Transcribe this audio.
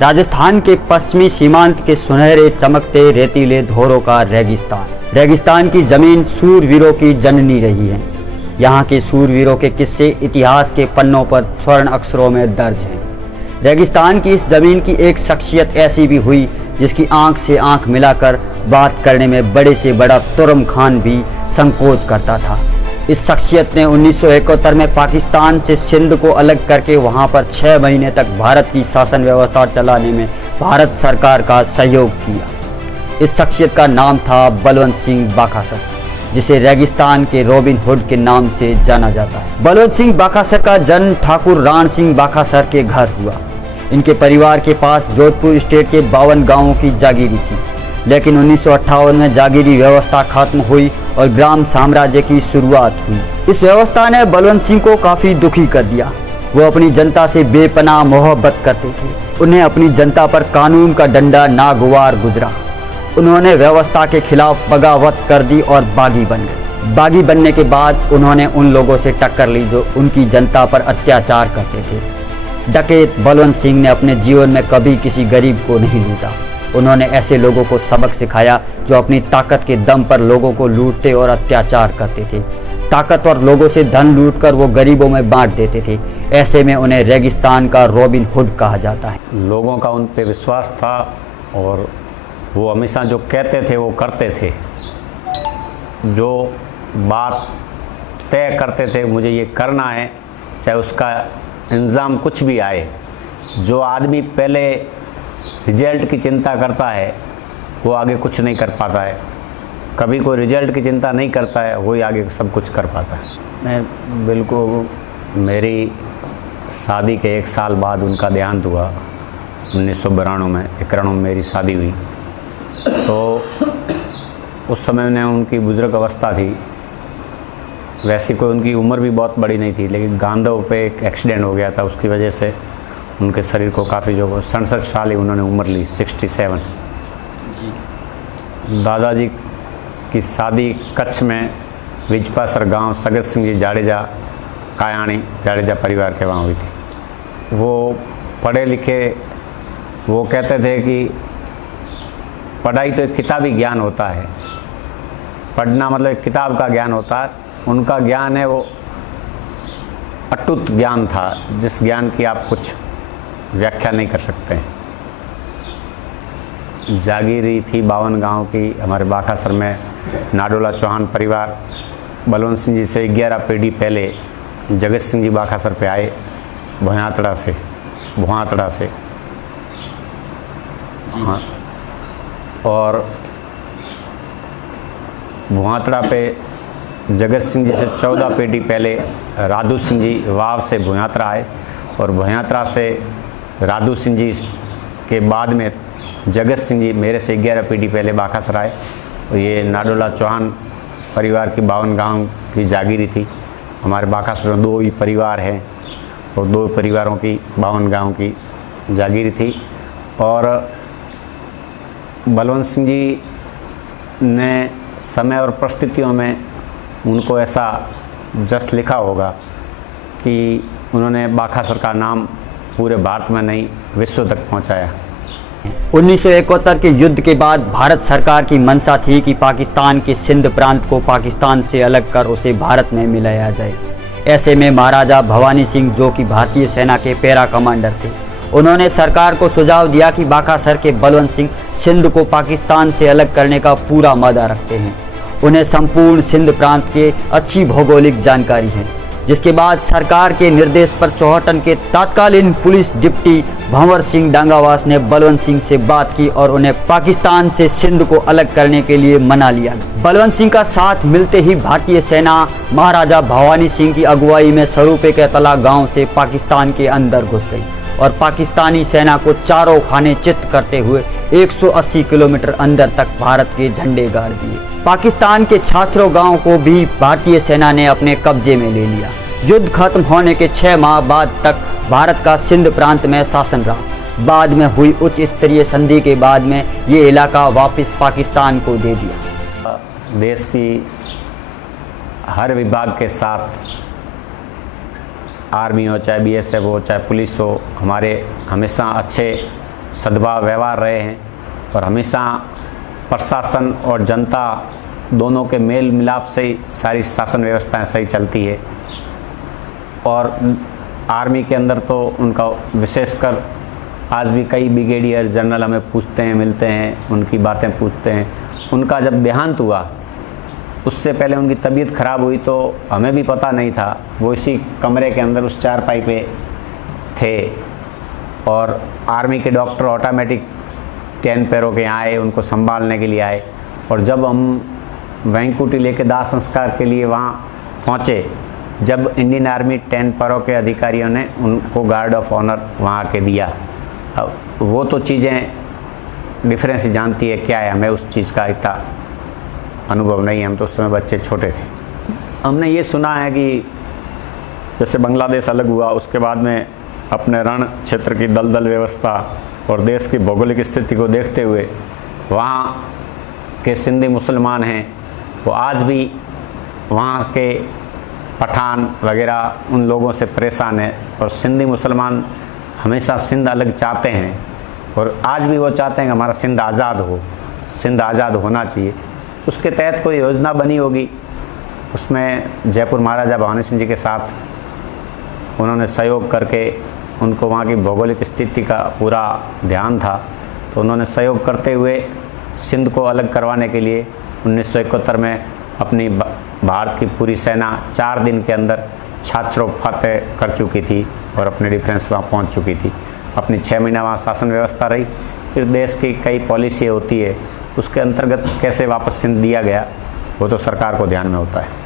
राजस्थान के पश्चिमी सीमांत के सुनहरे चमकते रेतीले धोरों का रेगिस्तान। रेगिस्तान की जमीन सूरवीरों की जननी रही है। यहाँ के सूरवीरों के किस्से इतिहास के पन्नों पर स्वर्ण अक्षरों में दर्ज हैं। रेगिस्तान की इस जमीन की एक शख्सियत ऐसी भी हुई जिसकी आंख से आंख मिलाकर बात करने में बड़े से बड़ा तुर्म खान भी संकोच करता था। इस शख्सियत ने 1971 में पाकिस्तान से सिंध को अलग करके वहां पर 6 महीने तक भारत की शासन व्यवस्था चलाने में भारत सरकार का सहयोग किया। इस शख्सियत का नाम था बलवंत सिंह बाखासर, जिसे रेगिस्तान के रॉबिन हुड के नाम से जाना जाता है। बलवंत सिंह बाखासर का जन्म ठाकुर राण सिंह बाखासर के घर हुआ। इनके परिवार के पास जोधपुर स्टेट के 52 गांवों की जागीरी थी, लेकिन 1958 में जागीरी व्यवस्था खत्म हुई और ग्राम साम्राज्य की शुरुआत हुई। इस व्यवस्था ने बलवंत सिंह को काफ़ी दुखी कर दिया। वो अपनी जनता से बेपनाह मोहब्बत करते थे। उन्हें अपनी जनता पर कानून का डंडा नागवार गुजरा। उन्होंने व्यवस्था के खिलाफ बगावत कर दी और बागी बन गए। बागी बनने के बाद उन्होंने उन लोगों से टक्कर ली जो उनकी जनता पर अत्याचार करते थे। डकैत बलवंत सिंह ने अपने जीवन में कभी किसी गरीब को नहीं लूटा। उन्होंने ऐसे लोगों को सबक सिखाया जो अपनी ताकत के दम पर लोगों को लूटते और अत्याचार करते थे। ताकतवर लोगों से धन लूटकर वो गरीबों में बांट देते थे। ऐसे में उन्हें रेगिस्तान का रॉबिन हुड कहा जाता है। लोगों का उन पे विश्वास था और वो हमेशा जो कहते थे वो करते थे। जो बात तय करते थे मुझे ये करना है, चाहे उसका इंतज़ाम कुछ भी आए। जो आदमी पहले रिजल्ट की चिंता करता है वो आगे कुछ नहीं कर पाता है। कभी कोई रिजल्ट की चिंता नहीं करता है वही आगे सब कुछ कर पाता है। मैं बिल्कुल, मेरी शादी के 1 साल बाद उनका देहांत हुआ। 1992 में 91 में मेरी शादी हुई। तो उस समय में उनकी बुजुर्ग अवस्था थी। वैसे कोई उनकी उम्र भी बहुत बड़ी नहीं थी, लेकिन गांधव पे एक एक्सीडेंट हो गया था। उसकी वजह से उनके शरीर को काफ़ी जो 67 साल ही उन्होंने उम्र ली, 67 जी। दादाजी की शादी कच्छ में विजपासर गांव सगत सिंह जी जाडेजा कायाणी जाडेजा परिवार के वहाँ हुई थी। वो पढ़े लिखे, वो कहते थे कि पढ़ाई तो एक किताबी ज्ञान होता है। पढ़ना मतलब एक किताब का ज्ञान होता है। उनका ज्ञान है वो अटूट ज्ञान था, जिस ज्ञान की आप कुछ व्याख्या नहीं कर सकते हैं। जागीरी थी 52 गांव की। हमारे बाखासर में नाडोला चौहान परिवार बलवंत सिंह जी से 11 पीढ़ी पहले जगत सिंह जी बाखासर पे आए, भुयातड़ा से। हाँ, और भुयातड़ा पे जगत सिंह जी से 14 पीढ़ी पहले राधू सिंह जी वाव से भुयातड़ा आए, और भुयातड़ा से राधू सिंह जी के बाद में जगत सिंह जी मेरे से 11 पीढ़ी पहले बाखासर आए। और ये नाडोला चौहान परिवार की 52 गांव की जागीरी थी। हमारे बाखासर में 2 ही परिवार हैं और 2 परिवारों की 52 गांव की जागीरी थी। और बलवंत सिंह जी ने समय और परिस्थितियों में उनको ऐसा जस लिखा होगा कि उन्होंने बाखासर का नाम पूरे भारत में नहीं विश्व तक पहुंचाया। 1971 के युद्ध के बाद भारत सरकार की मंशा थी कि पाकिस्तान के सिंध प्रांत को पाकिस्तान से अलग कर उसे भारत में मिलाया जाए। ऐसे में महाराजा भवानी सिंह, जो कि भारतीय सेना के पैरा कमांडर थे, उन्होंने सरकार को सुझाव दिया कि बाखासर के बलवंत सिंह सिंध को पाकिस्तान से अलग करने का पूरा मादा रखते हैं। उन्हें संपूर्ण सिंध प्रांत के अच्छी भौगोलिक जानकारी है। जिसके बाद सरकार के निर्देश पर चौहटन के तत्कालीन पुलिस डिप्टी भंवर सिंह डांगावास ने बलवंत सिंह से बात की और उन्हें पाकिस्तान से सिंध को अलग करने के लिए मना लिया। बलवंत सिंह का साथ मिलते ही भारतीय सेना महाराजा भवानी सिंह की अगुवाई में सरूपे के तला गांव से पाकिस्तान के अंदर घुस गई और पाकिस्तानी सेना को चारों खाने चित्त करते हुए 180 किलोमीटर अंदर तक भारत के झंडे गाड़ दिए। पाकिस्तान के छाछरो गांव को भी भारतीय सेना ने अपने कब्जे में ले लिया। युद्ध खत्म होने के 6 माह बाद तक भारत का सिंध प्रांत में शासन रहा। बाद में हुई उच्च स्तरीय संधि के बाद में ये इलाका वापस पाकिस्तान को दे दिया। देश की हर विभाग के साथ, आर्मी हो चाहे BSF हो चाहे पुलिस हो, हमारे हमेशा अच्छे सद्भाव व्यवहार रहे हैं और हमेशा प्रशासन और जनता दोनों के मेल मिलाप से ही सारी शासन व्यवस्थाएं सही चलती है। और आर्मी के अंदर तो उनका विशेषकर आज भी कई ब्रिगेडियर जनरल हमें पूछते हैं, मिलते हैं, उनकी बातें पूछते हैं। उनका जब देहांत हुआ उससे पहले उनकी तबीयत खराब हुई तो हमें भी पता नहीं था। वो इसी कमरे के अंदर उस चारपाई पे थे और आर्मी के डॉक्टर ऑटोमेटिक 10 पैरों के यहाँ आए, उनको संभालने के लिए आए। और जब हम वैंकुटी लेके दाह संस्कार के लिए वहाँ पहुँचे, जब इंडियन आर्मी 10 पैरों के अधिकारियों ने उनको गार्ड ऑफ ऑनर वहाँ के दिया, अब वो तो चीज़ें डिफरेंस ही जानती है क्या है, हमें उस चीज़ का इतना अनुभव नहीं है, हम तो उस समय बच्चे छोटे थे। हमने ये सुना है कि जैसे बांग्लादेश अलग हुआ उसके बाद में अपने रण क्षेत्र की दलदल व्यवस्था और देश की भौगोलिक स्थिति को देखते हुए वहाँ के सिंधी मुसलमान हैं वो आज भी वहाँ के पठान वगैरह उन लोगों से परेशान है। और सिंधी मुसलमान हमेशा सिंध अलग चाहते हैं और आज भी वो चाहते हैं कि हमारा सिंध आज़ाद हो, सिंध आज़ाद होना चाहिए। उसके तहत कोई योजना बनी होगी, उसमें जयपुर महाराजा भवानी सिंह जी के साथ उन्होंने सहयोग करके, उनको वहाँ की भौगोलिक स्थिति का पूरा ध्यान था तो उन्होंने सहयोग करते हुए सिंध को अलग करवाने के लिए 1971 में अपनी भारत की पूरी सेना 4 दिन के अंदर छाछरौ फतेह कर चुकी थी और अपने डिफेंस वहाँ पहुँच चुकी थी। अपनी 6 महीना वहाँ शासन व्यवस्था रही। फिर देश की कई पॉलिसी होती है, उसके अंतर्गत कैसे वापस सिंध दिया गया वो तो सरकार को ध्यान में होता है।